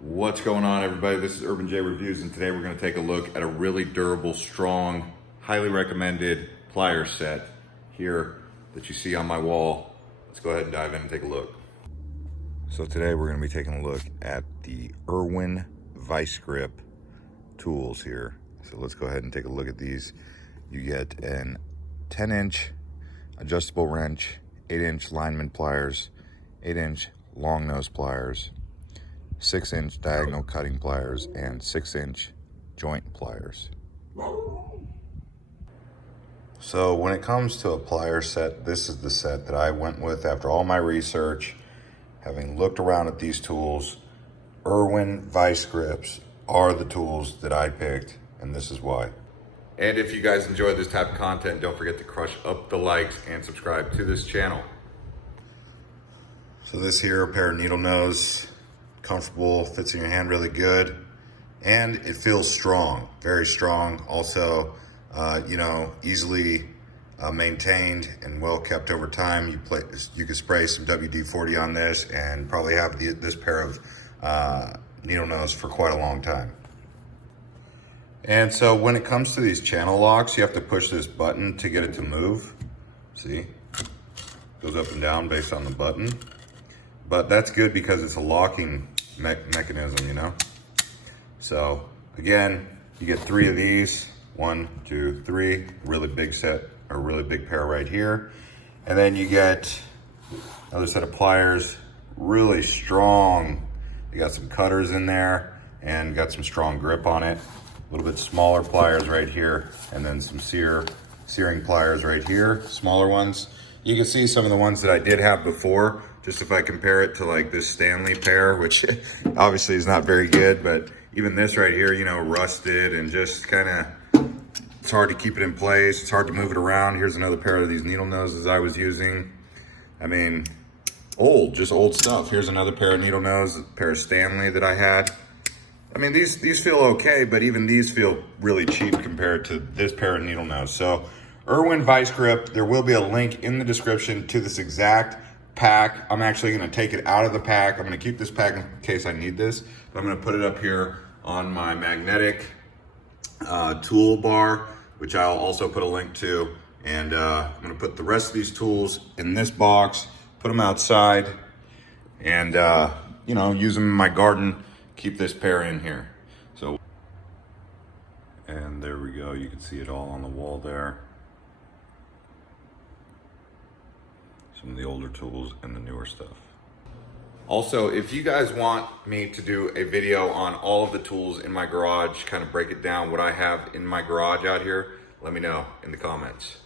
What's going on, everybody? This is Urban J Reviews, and today we're going to take a look at a really durable, strong, highly recommended plier set here that you see on my wall. Let's go ahead and dive in and take a look. So today we're going to be taking a look at the IRWIN VISE-GRIP tools here. So let's go ahead and take a look at these. You get an 10-inch adjustable wrench, 8-inch lineman pliers, 8-inch long nose pliers, 6-inch diagonal cutting pliers, and 6-inch joint pliers. So when it comes to a plier set, this is the set that I went with after all my research. Having looked around at these tools, IRWIN VISE-GRIPs are the tools that I picked, and this is why. And if you guys enjoy this type of content, don't forget to crush up the likes and subscribe to this channel. So this here, a pair of needle nose, comfortable, fits in your hand really good, and it feels strong, very strong. Also, easily maintained and well kept over time. You could spray some WD-40 on this and probably have this pair of needle nose for quite a long time. And so when it comes to these channel locks, you have to push this button to get it to move. See, goes up and down based on the button. But that's good because it's a locking mechanism, you know? So again, you get 3 of these, 1, 2, 3, really big set, or really big pair right here. And then you get another set of pliers, really strong. You got some cutters in there and got some strong grip on it. A little bit smaller pliers right here, and then some searing pliers right here, smaller ones. You can see some of the ones that I did have before, just if I compare it to like this Stanley pair, which obviously is not very good, but even this right here, you know, rusted and just kind of, it's hard to keep it in place. It's hard to move it around. Here's another pair of these needle noses I was using. I mean, just old stuff. Here's another pair of needle nose, a pair of Stanley that I had. I mean, these feel okay, but even these feel really cheap compared to this pair of needle nose. So IRWIN VISE-GRIP, there will be a link in the description to this exact pack. I'm actually gonna take it out of the pack. I'm gonna keep this pack in case I need this, but I'm gonna put it up here on my magnetic toolbar, which I'll also put a link to. And I'm gonna put the rest of these tools in this box, put them outside, and use them in my garden. Keep this pair in here. So, and there we go. You can see it all on the wall there. Some of the older tools and the newer stuff. Also, if you guys want me to do a video on all of the tools in my garage, kind of break it down what I have in my garage out here, let me know in the comments.